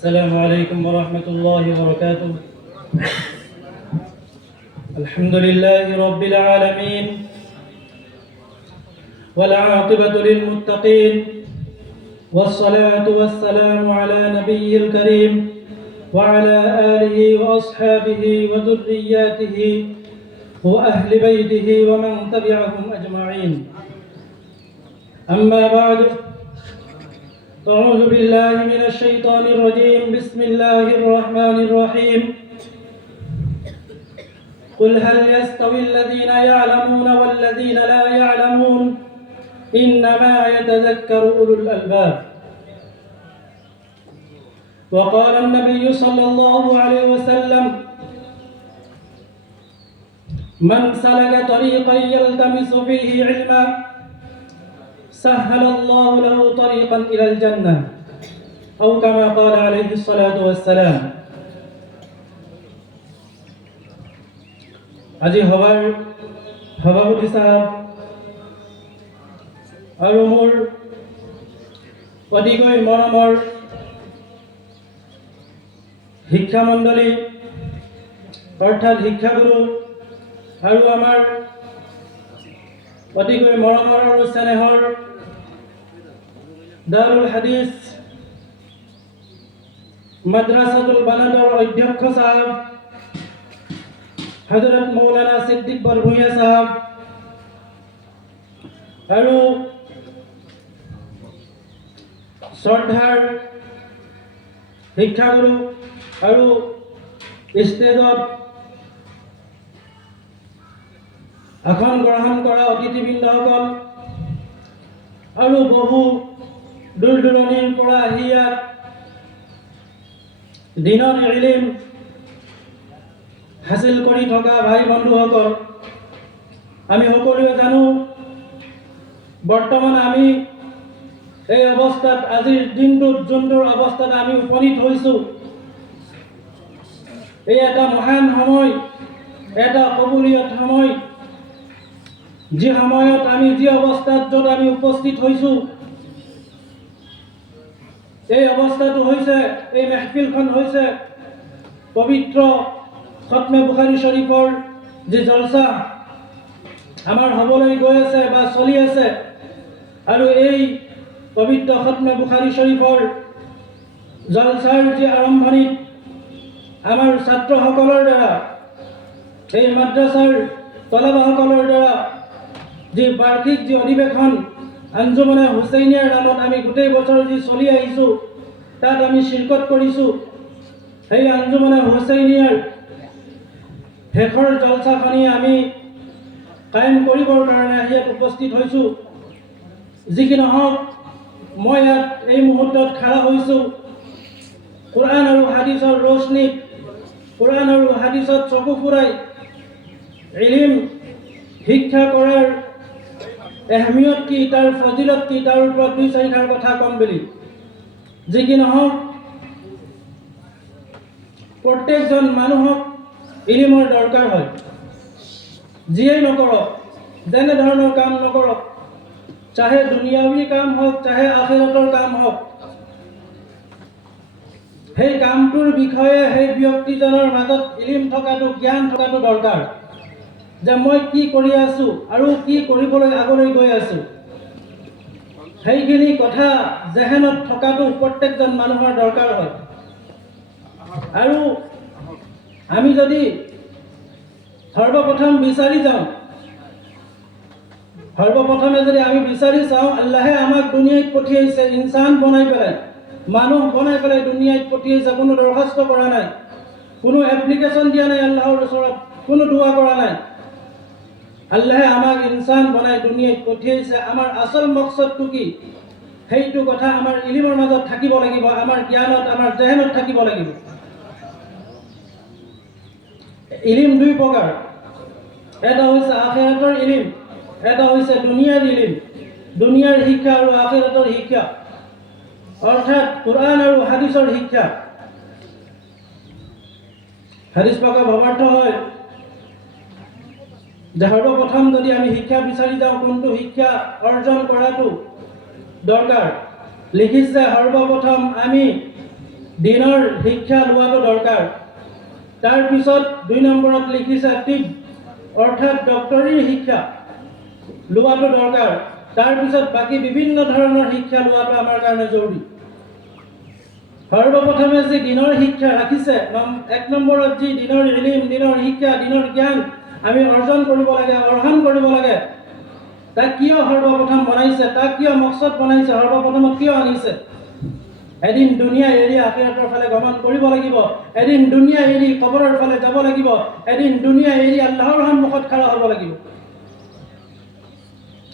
السلام عليكم ورحمة الله وبركاته. الحمد لله رب العالمين والعاقبة للمتقين والصلاة والسلام على نبي الكريم وعلى آله وأصحابه وذرياته وأهل بيته ومن تبعهم أجمعين. أما بعد، أعوذ بالله من الشيطان الرجيم. بسم الله الرحمن الرحيم. قل هل يستوي الذين يعلمون والذين لا يعلمون إنما يتذكر أولو الألباب. وقال النبي صلى الله عليه وسلم: من سلك طريقا يلتمس فيه علما سهل الله له طريقا إلى الجنة أو كما قال عليه الصلاة والسلام. আজি সভাৰ সভাপতি সাহেব আৰু মোৰ অতিকৈ মৰমৰ শিক্ষামণ্ডলী অৰ্থাৎ শিক্ষাগুৰু আৰু আমাৰ অতিকৈ মৰমৰ আৰু স্নেহৰ দাৰুল হাদিছ মাদ্ৰাসাতুল বানাদৰ অধ্যক্ষ সাহেব হযৰত মৌলানা সিদ্দিক বৰভূঞা সাহেব আৰু শ্ৰদ্ধাৰ শিক্ষাগুৰু আৰু ষ্টেজত আসন গ্ৰহণ কৰা অতিথিবৃন্দসকল আৰু বহু দূৰ দূৰণিৰ পৰা আহি ইয়াত দিনৰ ইলম হাসিল কৰি থকা ভাই বন্ধুসকল, আমি সকলোৱে জানো বৰ্তমান আমি এই অৱস্থাত আজিৰ দিনটোত যোনটোৰ অৱস্থাত আমি উপনীত হৈছোঁ, এই এটা মহান সময়, এটা কবুলিয়ত সময়, যি সময়ত আমি যি অৱস্থাত য'ত আমি উপস্থিত হৈছোঁ, এই অৱস্থাটো হৈছে, এই মেহফিলখন হৈছে পবিত্ৰ খতমে বুখাৰী শৰীফৰ যি জলসা আমাৰ হ'বলৈ গৈ আছে বা চলি আছে, আৰু এই পবিত্ৰ খতমে বুখাৰী শৰীফৰ জলসাৰ যি আৰম্ভণিত আমাৰ ছাত্ৰসকলৰ দ্বাৰা, এই মাদ্ৰাছাৰ তলাবাসকলৰ দ্বাৰা যি বাৰ্ষিক যি অধিৱেশন আঞ্জুমানে হুচেইনিয়াৰ নামত আমি গোটেই বছৰ যি চলি আহিছোঁ, তাত আমি শিৰকত কৰিছোঁ। সেই আঞ্জুমানে হুচেইনিয়াৰ শেষৰ জলসাখনি আমি কায়েম কৰিবৰ কাৰণে ইয়াত উপস্থিত হৈছোঁ। যি কি নহওক, মই ইয়াত এই মুহূৰ্তত খাৰা হৈছোঁ কোৰআন আৰু হাদিছৰ ৰোশনীত, কোৰআন আৰু হাদিছত চকু ফুৰাই ইলম শিক্ষা কৰাৰ এহমিয়ত কি, তাৰ ফজিলত কি, তাৰ ওপৰত দুই চাৰিষাৰ কথা কম বুলি। যি কি নহওক, প্ৰত্যেকজন মানুহক ইলমৰ দৰকাৰ হয়। যিয়েই নকৰক, যেনে ধৰণৰ কাম নকৰক, চাহে দুনিয়াবী কাম হওক, চাহে আখিৰাতৰ কাম হওক, সেই কামটোৰ বিষয়ে সেই ব্যক্তিজনৰ মাজত ইলম থকাটো, জ্ঞান থকাটো দৰকাৰ, যে মই কি কৰি আছোঁ আৰু কি কৰিবলৈ আগলৈ গৈ আছোঁ, সেইখিনি কথা জেহেনত থকাটো প্ৰত্যেকজন মানুহৰ দৰকাৰ হয়। আৰু আমি যদি সৰ্বপ্ৰথম বিচাৰি যাওঁ, সৰ্বপ্ৰথমে যদি আমি বিচাৰি চাওঁ, আল্লাহে আমাক দুনিয়াত পঠিয়াইছে, ইনচান বনাই পেলাই, মানুহ বনাই পেলাই দুনিয়াত পঠিয়াইছে, কোনো দৰখাস্ত কৰা নাই, কোনো এপ্লিকেশ্যন দিয়া নাই আল্লাহৰ ওচৰত, কোনো দোৱা কৰা নাই। আল্লাহে আমাক ইনচান বনাই দুনিয়াত পঠিয়াইছে। আমাৰ আচল মকসদটো কি, সেইটো কথা আমাৰ ইলমৰ মাজত থাকিব লাগিব, আমাৰ জ্ঞানত, আমাৰ জেহেনত থাকিব লাগিব। ইলম দুই প্ৰকাৰ, এটা হৈছে আখিৰাতৰ ইলম, এটা হৈছে দুনিয়াৰ ইলম, দুনিয়াৰ শিক্ষা আৰু আখিৰাতৰ শিক্ষা, অৰ্থাৎ কোৰআন আৰু হাদিছৰ শিক্ষা। হাদিছ পাকৰ ভাৱাৰ্থ হয় যে সৰ্বপ্ৰথম যদি আমি শিক্ষা বিচাৰি যাওঁ, কোনটো শিক্ষা অৰ্জন কৰাটো দৰকাৰ, লিখিছে সৰ্বপ্ৰথম আমি দিনৰ শিক্ষা লোৱাটো দৰকাৰ। তাৰপিছত 2 নম্বৰত লিখিছে টিব অৰ্থাৎ ডক্টৰীৰ শিক্ষা লোৱাটো দৰকাৰ। তাৰপিছত বাকী বিভিন্ন ধৰণৰ শিক্ষা লোৱাটো আমাৰ কাৰণে জৰুৰী। সৰ্বপ্ৰথমে যি দিনৰ শিক্ষা ৰাখিছে 1 নম্বৰত যি দিনৰ ইলম, দিনৰ শিক্ষা, দিনৰ জ্ঞান আমি অৰ্জন কৰিব লাগে, অৰ্হন কৰিব লাগে। তাক কিয় সৰ্বপ্ৰথম বনাইছে, তাক কিয় মকসদ বনাইছে, সৰ্বপ্ৰথমত কিয় আনিছে? এদিন দুনিয়া এৰি আখিৰাতৰ ফালে গমন কৰিব লাগিব, এদিন দুনিয়া এৰি কবৰৰ ফালে যাব লাগিব, এদিন দুনিয়া এৰি আল্লাহৰ সন্মুখত খাৰা হ'ব লাগিব।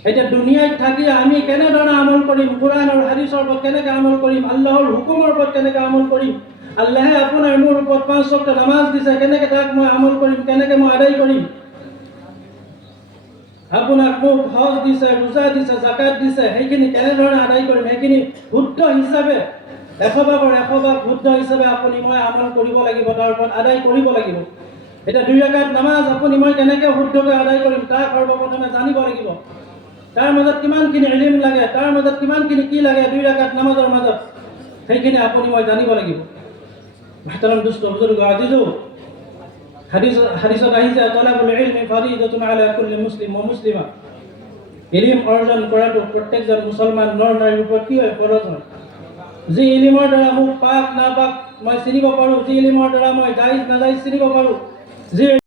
এতিয়া দুনিয়াত থাকি আমি কেনেধৰণে আমল কৰিম, কোৰআন আৰু হাদিছৰ ওপৰত কেনেকৈ আমল কৰিম, আল্লাহৰ হুকুমৰ ওপৰত কেনেকৈ আমল কৰিম, আল্লাহে আপোনাৰ মোৰ ওপৰত 5 ওয়াক্ত নামাজ দিছে, কেনেকৈ তাক মই আমল কৰিম, কেনেকৈ মই আদায় কৰিম, আপোনাক মোক হজ দিছে, ৰোজা দিছে, জাকাত দিছে, সেইখিনি কেনেধৰণে আদায় কৰিম, সেইখিনি শুদ্ধ হিচাপে 100 ভাগ শুদ্ধ হিচাপে আপুনি মই আমল কৰিব লাগিব, তাৰ ওপৰত আদায় কৰিব লাগিব। এতিয়া 2 ৰাকাত নামাজ আপুনি মই কেনেকৈ শুদ্ধকৈ আদায় কৰিম, তাক সৰ্বপ্ৰথমে জানিব লাগিব। তাৰ মাজত কিমানখিনি ইলম লাগে, তাৰ মাজত কিমানখিনি কি লাগে 2 ৰাকাত নামাজৰ মাজত, সেইখিনি আপুনি মই জানিব লাগিব। محترم دوست বুজুর্গ আজিজো হাদিসত আহিছে তলাবুল ইলমি ফারিদাতুন আলা কুল্লি মুসলিম ওয়া মুসলিমা। ইলম অৰ্জন কৰাটো প্ৰত্যেকজন মুছলমান নৰ নাৰীৰ ওপৰত কি হয়, ফৰজ হয়। যি ইলমৰ দ্বাৰা মোক পাক না পাক মই চিনিব পাৰোঁ, যি ইলমৰ দ্বাৰা মই জায়েজ না জায়েজ চিনিব পাৰোঁ, যি